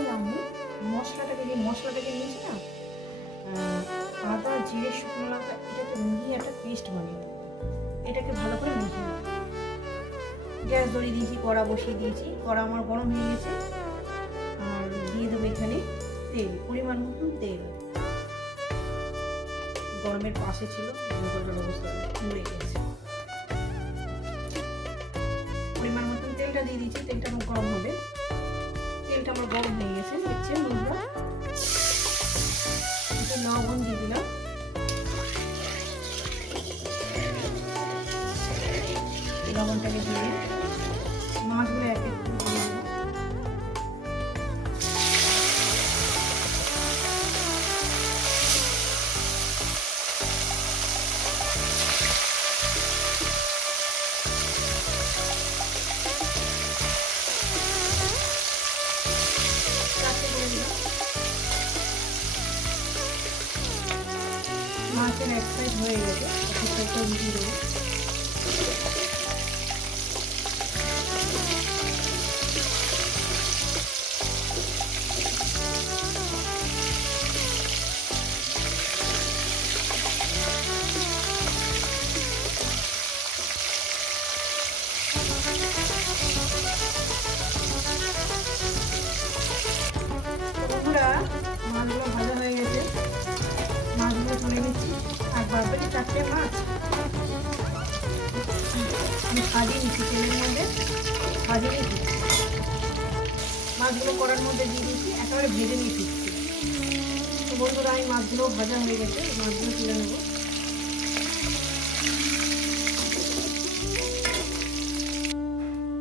প্রথমেই আমি মশলাটাকে যে মশলাটাকে নিয়েছি না? আদা, জিরে, শুকনো লঙ্কা, এটাকে মিহিয়ে একটা পেস্ট বানিয়ে নেব। এটাকে ভালো করে মিশিয়ে নেব। গ্যাস ধরিয়ে দিয়েছি, কড়া বসিয়ে দিয়েছি। কড়া আমার গরম হয়ে গেছে। আর দিয়ে দেবো এখানে তেল, পরিমাণ মতন তেল। গরমের পাশে ছিল বোতলটার অবস্থা পুড়ে গেছে। পরিমাণ মতন তেলটা দিয়ে দিয়েছি, তেলটা গরম হবে। তেলটা আমার গরম হয়ে গেছে দেখছেন বন্ধুরা লবণ দিয়ে দিলাম লবণটাকে দিয়ে মাছগুলো এক মাছের এক সাইড হয়ে গেছে। আর চারটে মাছ আমি নিচ্ছি তেলের মধ্যে। নিচ্ছি মাছগুলো করার মধ্যে দিয়ে দিচ্ছি একেবারে ভেজে নিয়ে তো বন্ধুরা আমি মাছগুলো ভাজা হয়ে গেছে মাছগুলো তুলে নেব।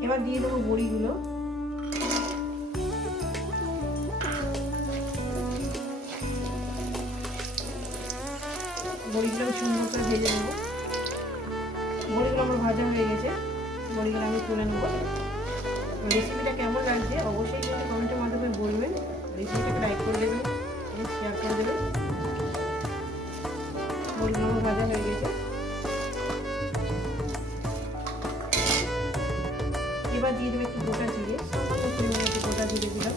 এবার দিয়ে দেবো বড়িগুলো। বড়িগুলো সুন্দর করে ভেজে নেব। বড়িগুলো আমার ভাজা হয়ে গেছে। বড়িগুলো আমি তুলে নেব। রেসিপিটা কেমন লাগছে অবশ্যই কিন্তু কমেন্টের মাধ্যমে বলবেন। রেসিপিটাকে লাইক করে দেবেন এবং শেয়ার করে দেবেন। বড়িগুলো আমার ভাজা হয়ে গেছে। এবার দিয়ে দেবো একটু গোটা জিরে। গোটা জিরে দিলাম।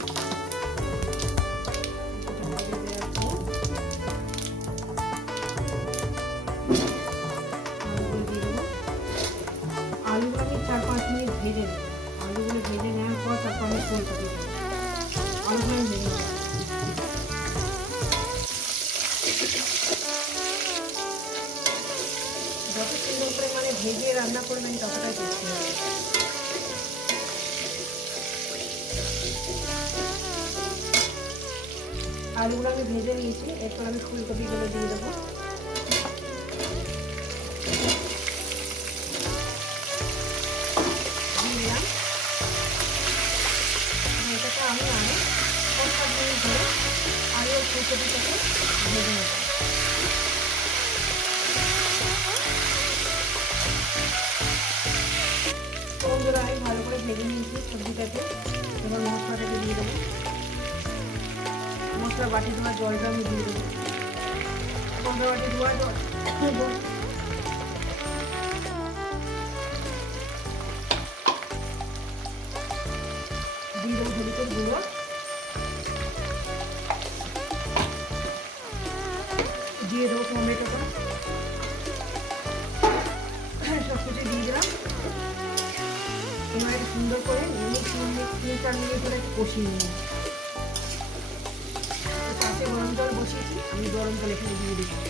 রান্না করবেন ততটাই টেস্টি হবে। আলুগুলো আমি ভেজে নিয়েছি, এরপর আমি ফুলকপিগুলো দিয়ে দেবো। এটাকে আমি আরও সাত মিনিট ধরে আলু ফুলকপিটাকে ভেজে নেব। ভেজে নিয়েছি সবজিটাকে এবার মশলাটাকে দিয়ে দেবো। মশলা বাটি ধোয়া, জলটা আমি দিয়ে দেবো। মশলা বাটি ধোয়া, জল দিয়ে দেবো। টমেটোটা। সব কিছু দিয়ে দিলাম। এবার সুন্দর করে মিনিট তিন চার মিনিট একটু কষিয়ে নিই পাশে গরম জল বসিয়েছি, আমি গরম জল এখানে দিয়ে দিচ্ছি।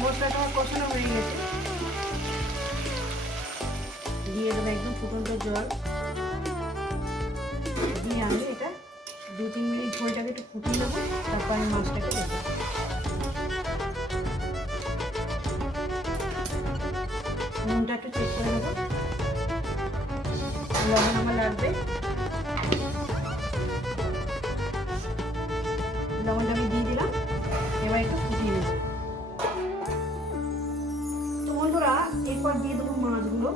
মশলাটা কষানো হয়ে গেছে। দিয়ে দেবো একদম ফুটন্ত জল। দিয়ে আমি এটা দু তিন মিনিট ঝোলটাকে একটু ফুটিয়ে নেব তারপর আমি মাছটাকে দেবো। নুনটা একটু করে লবণ আমার লাগবে। লবণটা আমি দিয়ে দিলাম। এবার একটু ফুটিয়ে নেব। তো বন্ধুরা, এরপর দিয়ে দেবো মাছগুলো।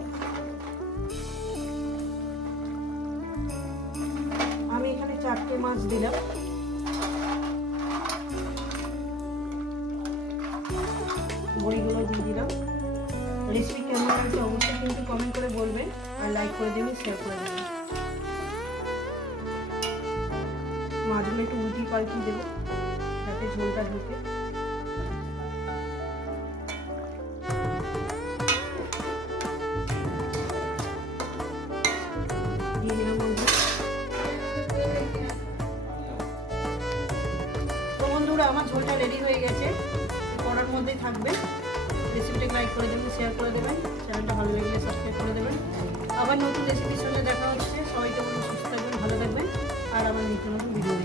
আমি এখানে চারটে মাছ দিলাম। বড়িগুলো দিয়ে দিলাম। রেসিপি কেমন লাগছে অবশ্যই কিন্তু কমেন্ট করে বলবেন আর লাইক করে দেবেন শেয়ার করে দেবেন। মাছগুলো একটু উল্টি পাল্টি দেবো, যাতে ঝোলটা ঢুকে। আমার ঝোলটা রেডি হয়ে গেছে। করার মধ্যেই থাকবে। রেসিপিটাকে লাইক করে দেবেন শেয়ার করে দেবেন চ্যানেলটা ভালো লাগলে সাবস্ক্রাইব করে দেবেন। আবার নতুন রেসিপির সঙ্গে দেখা হচ্ছে। সবাইকে বলুন সুস্থ থাকবেন, ভালো থাকবেন। আর আমার নিত্য নতুন ভিডিও